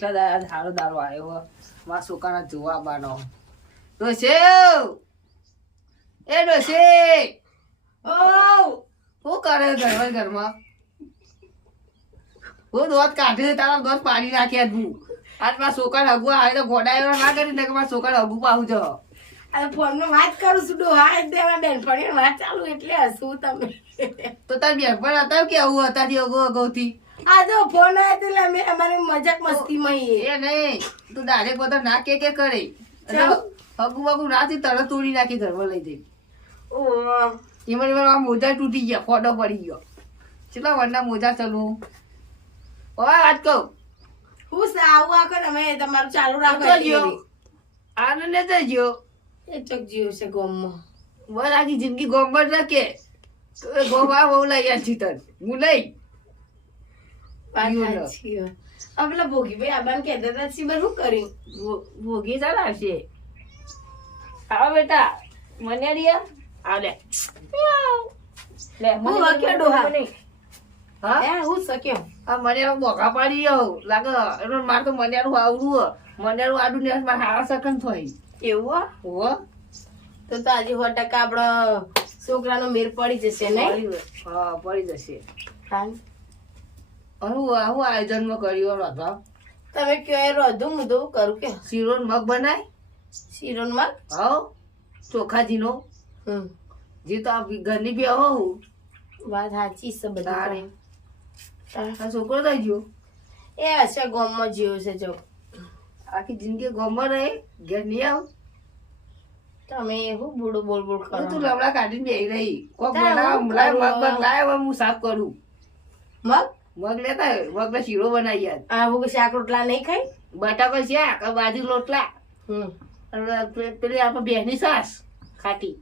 કેટલા દાડા સારો દારો આવ્યો. મારા છોકરાના જોવા બાનો. ડોશી! એ ડોસે ઓ! શું કરે ઘરમાં ઘરમાં? હું દોત કાઢી તારા દોત પાડી નાખ્યા તું આજ મારા છોકરા હગુ આવે તો ગોડાયો ના કરી ને કે મારા છોકરા હગુ પાવું જો ફોન ફોનમાં વાત કરું છું ડોહા. દેવા બેન પણ વાત ચાલુ એટલે હસવું તમે? તો તાર બેનપણ હતા કે આવું હતા અગો અગાઉથી? આ તો ફોન આવ્યો એટલે અમે અમારી મજાક મસ્તીમાં. એ નહીં તું ડાયરેક્ટ બધા ના કે કે કરે. ચાલ. હગુ બગુ નાથી તરત તોડી નાખી ઘરમાં લઈ જઈ. ઓહ, એમાં એમાં મોજા તૂટી ગયા ફોટો પડી ગયો. કેટલા વરના મોજા ચલવું ઓય વાત કહું હું સાવું આ કર અમે તમારું ચાલુ રાખો આનંદ તો ગયો એ ચક જીવ છે ગોમમાં. બસ આખી જિંદગી ગોબર રાખે. તો એ ગોવા બહુ લઈ યાર ચિતન હું લઈ પેલા ભોગીભાઈ આબાને કહેતા હતા સીબર શું કર્યું ભોગી ચાલ આવો બેટા મને રિયા. આવ લે. લે હું વાક્યો ડોહા. હા? હું શક્યો આ મને બોકા પાડી જાવ લાગે એનો માર તો મન્યારું આવડું હો. મન્યારું આડું ને મારે હારા સકન થઈ. એવું હો? તો તો આજે સો ટકા આપડો છોકરાનો મેર પડી જશે નહીં? હા પડી જશે. હા. હું હું આયોજનમાં કર્યું રાધા તમે કયો એ રોધું હું કરું કે. શીરોન મગ બનાય? શીરોન મગ? હાવ ચોખાજીનો. હમ. જે તો આ ઘરની બી હો હું. વાત સાચી છે બધી. આ છોકરો થઈ ગયો? એ હશે ગોમમાં જીવ છે જો. આખી જિંદગી ગોમમાં રહે ઘેર નહીં આવ. તમે એવું બુડું બોલ બોલ કરો તું લવડા કાઢીને બેહી રહી. કોક બનાવ મગ હવે હું સાફ કરું. મગ? મગ લેતા આવ. મગ ને શીરો બનાવી આ હું શાક રોટલા નહીં ખાઈ બટાકો શાક બાજુ રોટલા. પેલી આપણે બેહની સાસ ખાટી.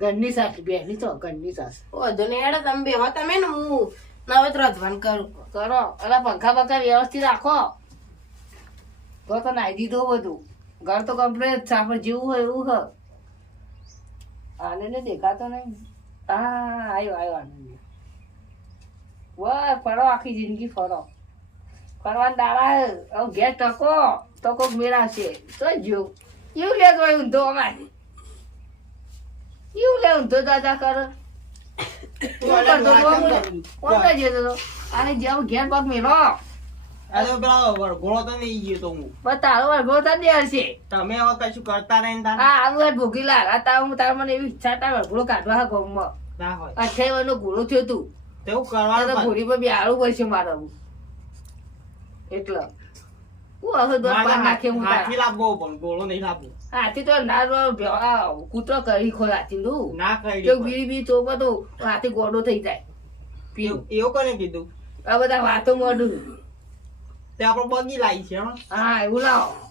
ઘરની સાસ બેહની તો ઘરની સાસ. વાંધો નહીં હેડો તમે બેહો તમે ને હું નવત ધ્વન કરું. કરો અરે પંખા પંખા વ્યવસ્થિત રાખો. તો તો નાઈ દીધો બધું. ઘર તો કમ્પ્લેટ આપણે જેવું હોય એવું હ. આને ને દેખાતો નહીં. હા આવ્યો આવ્યો આનંદ વાહ ફરો આખી જિંદગી ફરો. ફરવાના દાડા. હવે ઘેર ટકો તો કોક મેળાશે તો જો એવું લે તો ઊંધો અમારે. એવું લે ઊંધો દાદા કર? આને જેમ ઘેર પગ મેળો. તો પેલા તો નહીં ગયો તો હું. તારો વર્ગો તો દેર છે તમે હવે કશું કરતા નહીં તાર? હા આવું હે તાર મને એવી ઈચ્છા તાર કાઢવા ગામમાં. અઠાઈ નો ઘોડો થયો તું. તેવું કરવાનું ભૂરી પર બેહાડવું પડશે મારે એટલે કૂતરો કરી ખોય હાથી નું. ના કરી જો બીડી બી ચોપો તો હાથી ગોડો થઈ જાય. એવું કોને કીધું? આ બધા વાતો મોઢું તે આપણો બગી લાવી છે હા એવું લાવો.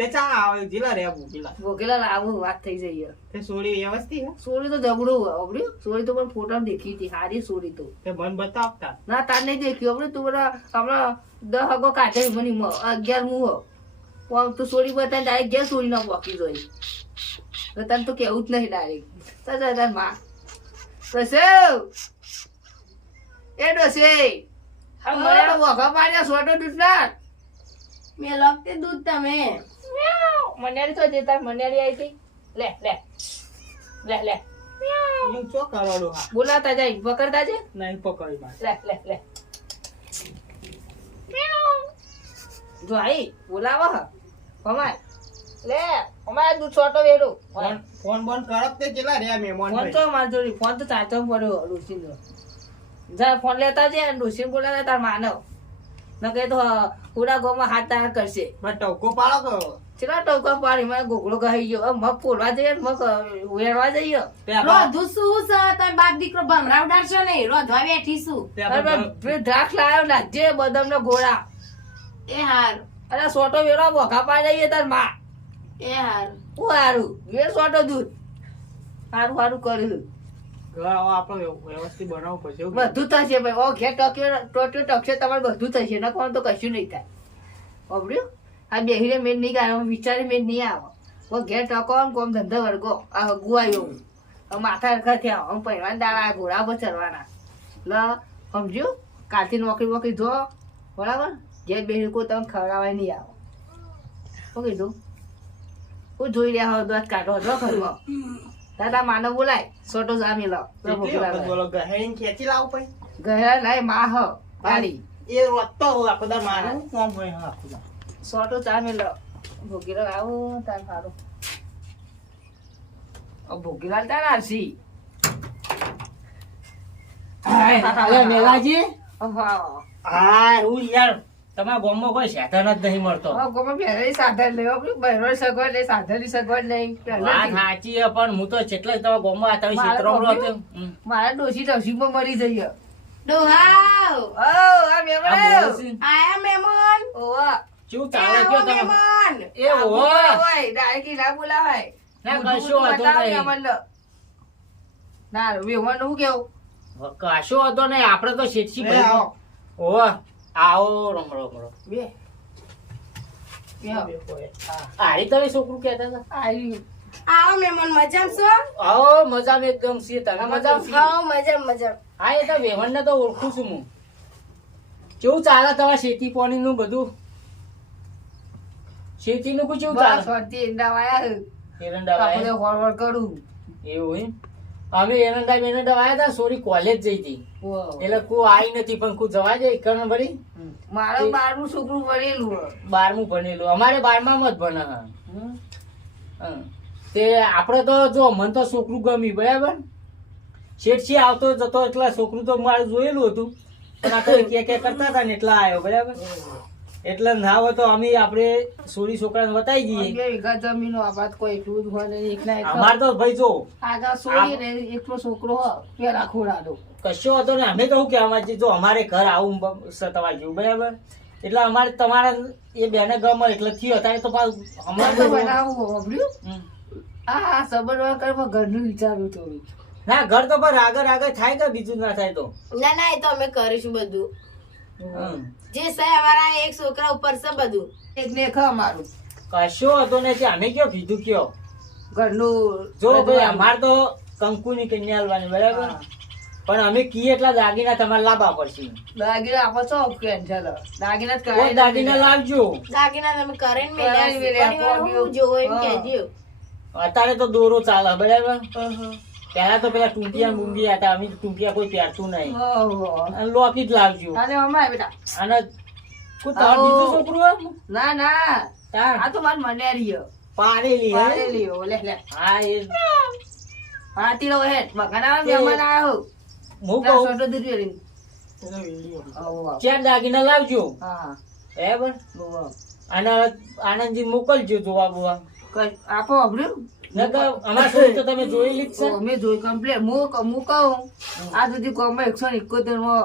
તે ચા આવે જીલા રે ભૂકીલા ભોગીલાલ આવું વાત થઈ જઈએ તે સોરી વ્યવસ્થિત હે? સોરી તો જબડું અબડ્યું સોરી તો પણ ફોટા દેખી હતી સારી સોરી તો. તે મન બતાવતા. ના તાર નહીં દેખ્યું અબડ્યું તું બધા હમણાં દસ હગો કાઢે મને અગિયાર મું હો. તું સોરી બતાવી ડાયરેક્ટ ઘેર સોરી ના પોકી જોઈ. તને તો કેવું જ નહીં ડાયરેક્ટ તો તારમાં. એ ડોસે આ મને વઘા પાડ્યા સોટો દૂધના? મેં લખતી દૂધ તમે. મનેરી તો જતા મનેરી આવી હતી લે લે. લે લે. હું ચો કરવાનું હા? બોલાતા જાય પકડતા છે નહીં પકડી માં લે લે લે. જો આઈ બોલાવા હ. કમાય લે કમાય દૂધ છોટો વેરો ફોન ફોન બોન કરત તે કેટલા રહ્યા મહેમાન ફોન તો માર જોડી ફોન તો ચાર્જર પડ્યો ડોસીન જા ફોન લેતા છે ડોસીન બોલાવે તાર માનવ ન કે તો પૂરા ગામમાં હાથ તાર કરશે. ટવકો પાડો તો. ચલા ટોકો પાડી મને ગોગળો કહી ગયો. મગ ફોડવા જઈએ મગ વેરવા જઈએ. રોધું શું છે તમે બાપ દીકરો ભમરા ઉડાડશો નહીં. રોધવા બેઠી છું અરે પેલો દ્રાક્ષ લાવ્યો લાજે બદામ નો ગોળા. એ હાર. અરે સોટો વેરો ભોખા પાડી જઈએ તારમાં. એ હાર. હું હારું? વે સોટો દૂધ. હારું હારું કર્યું. બધું થશે ઓ ઘેર ટક્યો ટોટ્યો ટકશે તમારે બધું થશે. ન કોણ તો કશું નહીં થાય. ઓબડ્યું આ બેહીને મેં નહીં આવે વિચારી મેં નહીં આવે. ઓ ઘેર ટકો ને કોમ ધંધા વર્ગો આ હગુ આવ્યો હું. માથા હરખા થયા. હું પહેરવાના દાડા ઘોડા પર ચડવાના લ, સમજ્યું? કાલથી નોકરી વોકરી જો બરાબર? ઘેર બેસી કોઈ તમે ખવડાવવા નહીં આવો. શું કીધું? હું જોઈ રહ્યા હો? દોત કાઢો છો ઘરમાં દાદા માનવ બોલાય. સોટો જામી લો કેટલી વખત બોલો ગહેડીને ખેંચી લાવું પછી. ગયા લાયમાં હ પાડી એ રોજતો હું આખો દાડો મારે. કોમ હોય આખો દાડો. સોટો જામી લો ભોગીલો આવું તાર સારું ભોગીલાલ તાર અરે મેલાજી? હા હા હું યાર તમારા ગામમાં કોઈ સાધન જ નહીં મળતો. ગમે પહેલાની સાધન લેવો બહેરો સગવડ લે સાધનની સગવડ નહીં વાત સાચી છે પણ હું તો જેટલો તમારા ગામમાં મારે ક્ષેત્રમાં? હતો. મારા ડોસી ડોશીમાં મરી જઈએ. ડોહાવ. ઓ આ આ મેમણ. આયા મહેમાન ઓવા શું ચાલે કયો તમે એ. ડાયરેક્ટ ના બોલાવાય. ના, કશો મોઢું નહીં. ના કેવું? કશો હતો નહીં આપણે તો શેઠી ભાઈ. આવો. આવો રમડો રમડો બે. આરી તમે છોકરું કહેતા હતા? આ રહ્યું. આવો મહેમાન મજામાં છો? આવો મજામાં એકદમ છીએ. તમે મજામાં છીએ? આવો મજામાં મજામાં. હા એ તો ઓળખું છું હું. કેવું ચાલે તમારા શેતી પાણીનું બધું? શેતીનું કેવું ચાલે? વાયા. એરંડા વાયા? હોળ કરું. એવું એમ? અમે એરંડા બેરંડા આવ્યા હતા સોરી કોલેજ જઈ હતી. એટલે કોઈ આવી નથી પણ કોઈ જવા જાય કરણ ભરી. મારે બારમું છોકરું ભણેલું બારમું ભણેલું. અમારે બારમામાં જ ભણે. તે આપણે તો જો મને તો છોકરું ગમ્યું બરાબર? શેઠસી આવતો જતો એટલા છોકરું તો મારું જોયેલું હતું. પણ આ તો કે કે કરતા હતા ને એટલા આવ્યો બરાબર? એટલે ના હોય તો અમે આપણે સોરી છોકરાને બતાવી દઈએ બે વીઘા જમીન આબાદ કોઈ એટલું જ હોય ને એકલા એકલા. અમાર તો ભાઈ જો આગળ સોરી ને એકલો છોકરો હો પેલા ખોડાનો કશો હતો ને અમે તો શું અમારે જો અમારે ઘર આવું તમારે જેવું બરાબર? એટલે અમારે તમારા એ બેને ગમે એટલે થયો હતા તો પાછું અમારે અમારે તો તો- હા હા સંબંધમાં કરવા ઘરનું વિચારું થોડું ના ઘર તો પણ આગળ આગળ થાય કે બીજું ના થાય તો? ના ના એ તો અમે કરીશું બધું. હમ. જે છે એક છોકરા ઉપર છે બધું. એટલે ખા મારું. કશો હતો ને અમે કયો કીધું કયો? ઘરનું જો ભાઈ અમાર તો કંકુની કન્યા આલવાની બરાબર? પણ અમે કી એટલા દાગીના તમારે લાભ પડશે. દાગીના આપો છો કેન્સલ દાગીના જ કોઈ દાગીના. લાવજો? દાગીના તમે કરીને મેલ્યા જોવો એમ. કહેજો. અત્યારે તો દોરો ચાલે બરાબર. પેલા તો પેલા ટૂંટિયા મૂંગી હતા અમે ટૂંટિયા કોઈ પહેરતું નહીં. લોકી જ લાવજો. અને કોઈ તમારું બીજું છોકરું ના ના. આ તો મારી મનેરી પાડેલી પાડેલી લે લે. હા એ પાતી રહો હેઠ મકાના મહેમાન આવ્યો હું. કહું? સોટો દૂધ વેરીને. એનો વીડિયો. આવો, આવો. ચાર દાગીના લાવજો? હા. બરાબર. આનંદજી મોકલજો જોવા બોવા. આપો અભર્યું તો તમે જોયેલી જ અમે જોઈ કમ્પ્લેટ હું હું કહું આ સુધી કોમમાં એકસો એકોતેરમાં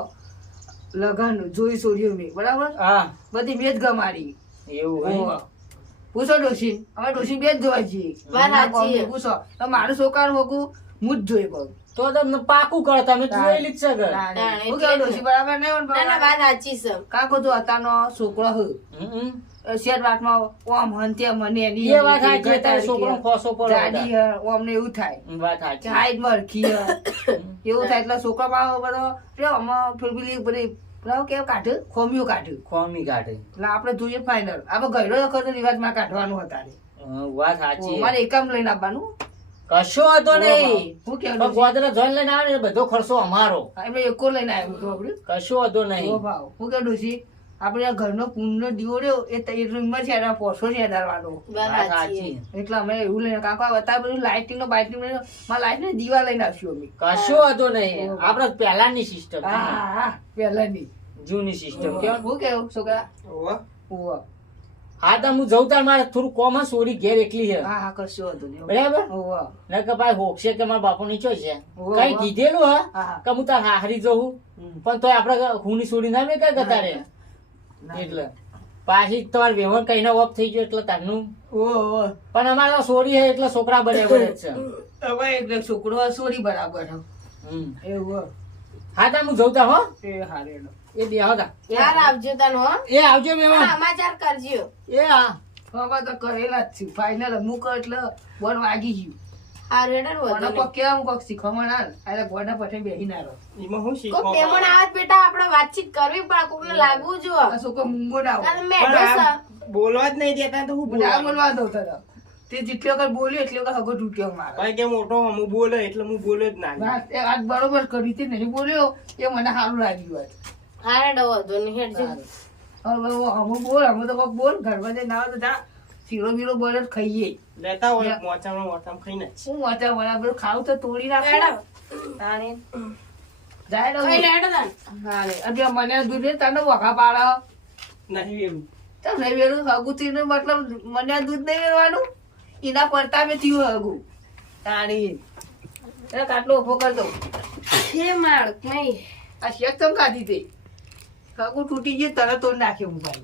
લગન જોઈ છોડ્યું મેં બરાબર? હા. બધી બેજ ગમાડી. એવું પૂછો ડોશી. અમે ડોશી જોવા છીએ. પૂછો. તો મારું છોકરાનું હોગું હું જ જોઈ કહું તો તમને પાકું કર તમે જોઈ લીધ છે ઘર. હું કેવું ડોશી બરાબર નહીં હોય ને વાત સાચી છે. કાકો તો અતારનો છોકરો હ. હમ. શેર વાતમાં ઓમ હંતે મને એની એ વાત સાચી અત્યારે છોકરો ખોસો પર જાડી ઓમ ને એવું થાય. વાત સાચી. હાઈટ મરખી. એવું થાય એટલે છોકરા પાછો બધો પેલો આમાં ફિરબીલી બધી પેલો કેવું કાઢ્યું ખોમિયું કાઢ્યું ખોમી કાઢે. એટલે આપણે જોઈએ ફાઇનલ આપણે ગયડો વખત રિવાજમાં કાઢવાનું હતા વાત સાચી મારે એકમ લઈને આપવાનું કશો હતો નહીં. હું કે પણ જોઈન લઈને આવે ને બધો ખર્ચો અમારો. એમને એકો લઈને આવ્યો હતો આપણે. કશો હતો નહીં. ભાવ હું કે ડોશી આપણે ઘરનો પૂનનો દીવો રહ્યો એ રૂમમાં છે એના પોસો છે સાચી એટલે અમે એવું લઈને કાકા બતાવે બધું લાઇટિંગ નો બાઇટિંગમાં લાઇટ ને દીવા લઈને આવશું અમે. કશો હતો નહીં. આપડે પહેલાની સિસ્ટમ હા હા પહેલાની. જૂની સિસ્ટમ કેવું હું કેવું છોકરા? ઓવા હા તો હું જઉં તાર મારે થોડું કોમ હે, સોરી ઘેર એકલી છે હા હા કશું હતું નહીં. બરાબર? ઓવા ને કે ભાઈ હોકશે કે મારા બાપુ નીચો છે. ઓહો. કઈ કીધેલું હા? કે હું તાર હારી જઉં. પણ તોય આપડે હુની સોરી ના મેં કઈ કરતા રે ના. એટલે પાછી તમારે વ્યવહાર કહીને ઓફ થઈ ગયો એટલે તારનું? પણ અમારે સોરી હે એટલે છોકરા બરાબર જ છે. હવે એટલે છોકરો સોરી બરાબર એવું હા તા હું જઉં હો? એ હારે એ બે હતા યાર આવજો તને હો. એ આવજો હા, સમાચાર કરજો. એ હા. હવે તો કરેલા જ છું. ફાઇનલ અમુક એટલે બોલ વાગી ગયું. આ રેડર કોનો વધુ કોક હું કોક શીખવામાં ના અરે ગોડા બેહી ના રહો. એમાં હું કોઈ શીખવા મહેમાન આવે બેટા આપણે વાતચીત કરવી કોકને લાગવું જો આ મૂંગો ના. મેં પણ આમ બોલવા જ નહીં દેતા તો હું મને બોલવા? બોલવા તને તે જેટલી વખત બોલ્યો એટલી વખત હગો તૂટ્યો મારો. ભાઈ કે મોટો હું બોલે એટલે હું બોલ્યો જ ના. વાત એ વાત બરોબર કરી તે નહીં બોલ્યો એ મને સારું લાગ્યું આજ. હા રેડર વધુ નહીં હેડજો. હવે હવે બોલ અમે તો કોક બોલ ઘરમાં જઈને આવે તો જા. શીરો બીરો બોલો ખાઈએ. લેતા હોય મોચામાં મોચામાં ખાઈને. હું મોચા બરાબર ખાવ તો તોડી નાખે. તાણી. જાય ને કઈ હું. રે. અરે મને દૂધ તને વખા પાડો. નહીં એવું તો નહીં વેરું હગુથી મતલબ મને દૂધ નહીં વેરવાનું એના પડતા મેં થયું હગુ. તાણી. કાટલો ઊભો કરી દઉં. હે માર નહીં. આ શેક ચમ કાઢી હગુ તૂટી ગયું તને તોડી નાખ્યો હું ભાઈ.